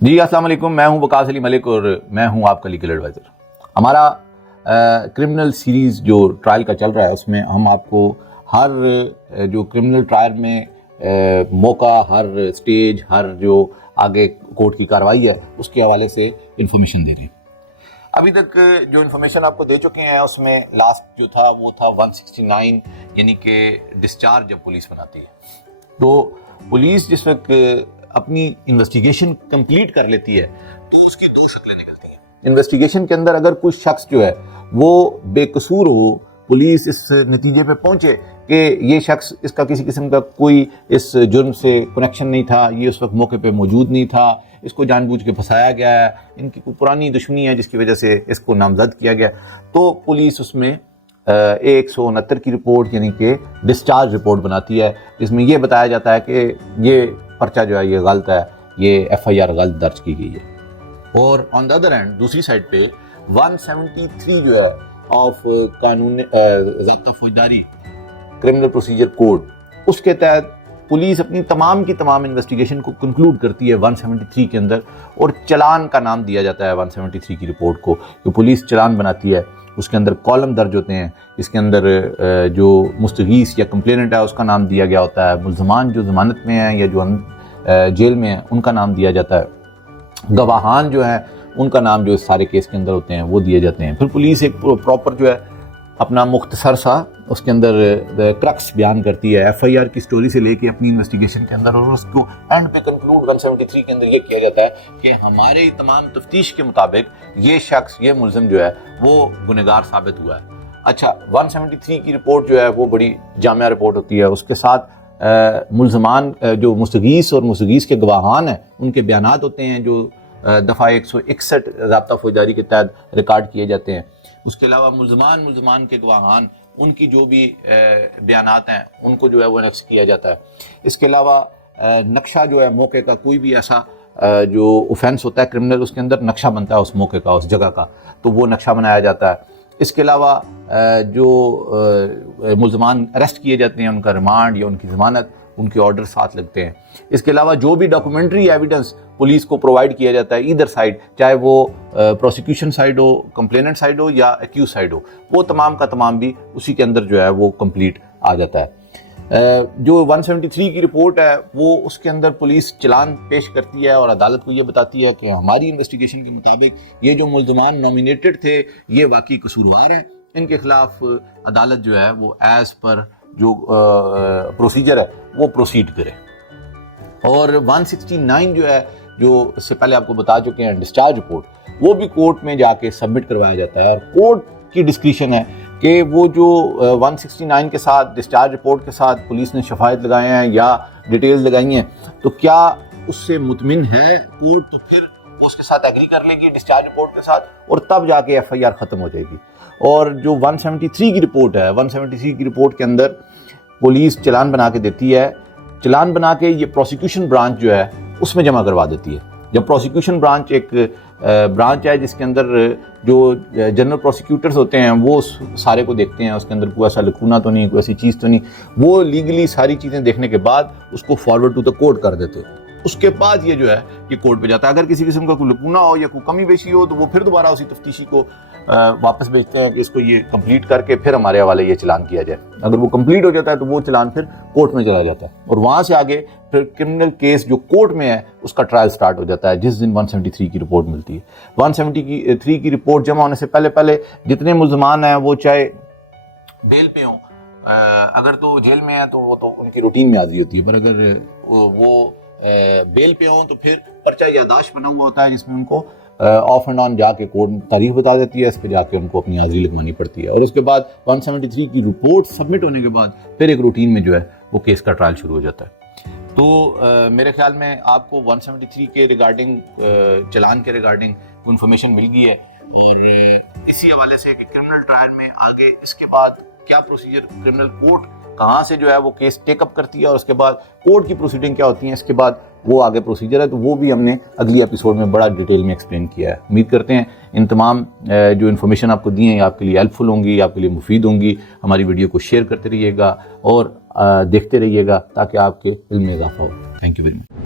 جی السلام علیکم، میں ہوں وقاص علی ملک اور میں ہوں آپ کا لیگل ایڈوائزر۔ ہمارا کرمنل سیریز جو ٹرائل کا چل رہا ہے اس میں ہم آپ کو ہر جو کرمنل ٹرائل میں موقع، ہر سٹیج، ہر جو آگے کورٹ کی کارروائی ہے اس کے حوالے سے انفارمیشن دے رہی ہیں۔ ابھی تک جو انفارمیشن آپ کو دے چکے ہیں اس میں لاسٹ جو تھا وہ تھا 169، یعنی کہ ڈسچارج جب پولیس بناتی ہے تو پولیس جس وقت اپنی انویسٹیگیشن کمپلیٹ کر لیتی ہے تو اس کی دو شکلیں نکلتی ہیں۔ انویسٹیگیشن کے اندر اگر کوئی شخص جو ہے وہ بے قصور ہو، پولیس اس نتیجے پہ پہنچے کہ یہ شخص، اس کا کسی قسم کا کوئی اس جرم سے کنیکشن نہیں تھا، یہ اس وقت موقع پہ موجود نہیں تھا، اس کو جان بوجھ کے پھنسایا گیا ہے، ان کی کوئی پرانی دشمنی ہے جس کی وجہ سے اس کو نامزد کیا گیا، تو پولیس اس میں 169 کی رپورٹ یعنی کہ ڈسچارج رپورٹ بناتی ہے، جس میں یہ بتایا جاتا ہے کہ یہ پرچہ جو ہے یہ غلط ہے، یہ ایف آئی آر غلط درج کی گئی ہے۔ اور آن دا ادر ہینڈ دوسری سائڈ پہ 173 جو ہے آف قانون ضابطہ فوجداری کرمنل پروسیجر کوڈ، اس کے تحت پولیس اپنی تمام کی تمام انویسٹیگیشن کو کنکلوڈ کرتی ہے 173 کے اندر، اور چلان کا نام دیا جاتا ہے 173 کی رپورٹ کو، کہ پولیس چلان بناتی ہے، اس کے اندر کالم درج ہوتے ہیں، اس کے اندر جو مستغیث یا کمپلیننٹ ہے اس کا نام دیا گیا ہوتا ہے، ملزمان جو ضمانت میں ہیں یا جو جیل میں ہیں ان کا نام دیا جاتا ہے، گواہان جو ہیں ان کا نام جو اس سارے کیس کے اندر ہوتے ہیں وہ دیے جاتے ہیں۔ پھر پولیس ایک پراپر جو ہے اپنا مختصر سا اس کے اندر کرکس بیان کرتی ہے ایف آئی آر کی سٹوری سے لے کے اپنی انویسٹیگیشن کے اندر، اور اس کو اینڈ پہ کنکلوڈ 173 کے اندر یہ کیا جاتا ہے کہ ہمارے تمام تفتیش کے مطابق یہ شخص، یہ ملزم جو ہے وہ گنہگار ثابت ہوا ہے۔ اچھا، 173 کی رپورٹ جو ہے وہ بڑی جامع رپورٹ ہوتی ہے، اس کے ساتھ ملزمان جو مستغیث اور مستغیث کے گواہان ہیں ان کے بیانات ہوتے ہیں جو دفعہ 161 ضابطہ فوجداری کے تحت ریکارڈ کیے جاتے ہیں۔ اس کے علاوہ ملزمان کے گواہان، ان کی جو بھی بیانات ہیں ان کو جو ہے وہ نقش کیا جاتا ہے۔ اس کے علاوہ نقشہ جو ہے موقع کا، کوئی بھی ایسا جو اوفینس ہوتا ہے کرمنل، اس کے اندر نقشہ بنتا ہے اس موقع کا، اس جگہ کا، تو وہ نقشہ بنایا جاتا ہے۔ اس کے علاوہ جو ملزمان اریسٹ کیے جاتے ہیں ان کا ریمانڈ یا ان کی ضمانت، ان کے آرڈر ساتھ لگتے ہیں۔ اس کے علاوہ جو بھی ڈاکومنٹری ایویڈنس پولیس کو پرووائڈ کیا جاتا ہے ایدر سائڈ، چاہے وہ پروسیکیوشن سائڈ ہو، کمپلیننٹ سائڈ ہو یا ایکیوز سائڈ ہو، وہ تمام کا تمام بھی اسی کے اندر جو ہے وہ کمپلیٹ آ جاتا ہے۔ جو 173 کی رپورٹ ہے وہ اس کے اندر پولیس چلان پیش کرتی ہے اور عدالت کو یہ بتاتی ہے کہ ہماری انویسٹیگیشن کے مطابق یہ جو ملزمان نامینیٹڈ تھے یہ واقعی قصوروار ہیں، ان کے خلاف عدالت جو ہے وہ ایز پر جو پروسیجر ہے وہ پروسیڈ کرے۔ اور 169 جو ہے، جو اس سے پہلے آپ کو بتا چکے ہیں ڈسچارج رپورٹ، وہ بھی کورٹ میں جا کے سبمٹ کروایا جاتا ہے، اور کورٹ کی ڈسکریشن ہے کہ وہ جو 169 کے ساتھ ڈسچارج رپورٹ کے ساتھ پولیس نے شفایت لگائے ہیں یا ڈیٹیلز لگائی ہیں تو کیا اس سے مطمئن ہے کورٹ، تو پھر وہ اس کے ساتھ ایگری کر لے گی ڈسچارج رپورٹ کے ساتھ، اور تب جا کے ایف آئی آر ختم ہو جائے گی۔ اور جو 173 کی رپورٹ ہے، 173 کی رپورٹ کے اندر پولیس چلان بنا کے دیتی ہے، چلان بنا کے یہ پروسیکیوشن برانچ جو ہے اس میں جمع کروا دیتی ہے۔ جب پروسیکیوشن برانچ ایک برانچ ہے جس کے اندر جو جنرل پروسیکیوٹرز ہوتے ہیں وہ سارے کو دیکھتے ہیں، اس کے اندر کوئی ایسا لکونہ تو نہیں، کوئی ایسی چیز تو نہیں، وہ لیگلی ساری چیزیں دیکھنے کے بعد اس کو فارورڈ ٹو دا کورٹ کر دیتے ہیں۔ اس کے بعد یہ جو ہے یہ کورٹ پہ جاتا ہے۔ اگر کسی قسم کا کوئی لکونہ ہو یا کوئی کمی بیشی ہو تو وہ پھر دوبارہ اسی تفتیشی کو واپس بھیجتے ہیں کہ اس کو یہ کمپلیٹ کر کے پھر ہمارے حوالے یہ چلان کیا جائے۔ اگر وہ کمپلیٹ ہو جاتا ہے تو وہ چلان پھر کورٹ میں چلا جاتا ہے، اور وہاں سے آگے پھر کرمنل کیس جو کورٹ میں ہے اس کا ٹرائل سٹارٹ ہو جاتا ہے جس دن 173 کی رپورٹ ملتی ہے۔ 173 کی رپورٹ جمع ہونے سے پہلے جتنے ملزمان ہیں وہ چاہے بیل پہ ہوں، اگر تو جیل میں ہے تو وہ تو ان کی روٹین میں حاضری ہوتی ہے، پر اگر وہ بیل پہ ہوں تو پھر پرچہ یادداشت بنا ہوا ہوتا ہے جس میں ان کو آف اینڈ آن جا کے کورٹ تاریخ بتا دیتی ہے، اس پہ جا کے ان کو اپنی حاضری لگوانی پڑتی ہے، اور اس کے بعد 173 کی رپورٹ سبمٹ ہونے کے بعد پھر ایک روٹین میں جو ہے وہ کیس کا ٹرائل شروع ہو جاتا ہے۔ تو میرے خیال میں آپ کو 173 کے ریگارڈنگ، چلان کے ریگارڈنگ انفارمیشن مل گئی ہے، اور اسی حوالے سے کہ کرمنل ٹرائل میں آگے اس کے بعد کیا پروسیجر، کرمنل کورٹ کہاں سے جو ہے وہ کیس ٹیک اپ کرتی ہے، اور اس کے بعد کورٹ کی پروسیڈنگ کیا ہوتی ہیں، اس کے بعد وہ آگے پروسیجر ہے، تو وہ بھی ہم نے اگلی ایپیسوڈ میں بڑا ڈیٹیل میں ایکسپلین کیا ہے۔ امید کرتے ہیں ان تمام جو انفارمیشن آپ کو دی ہیں آپ کے لیے ہیلپ فل ہوں گی، آپ کے لیے مفید ہوں گی۔ ہماری ویڈیو کو شیئر کرتے رہیے گا اور دیکھتے رہیے گا تاکہ آپ کے علم میں اضافہ ہو۔ Thank you very much.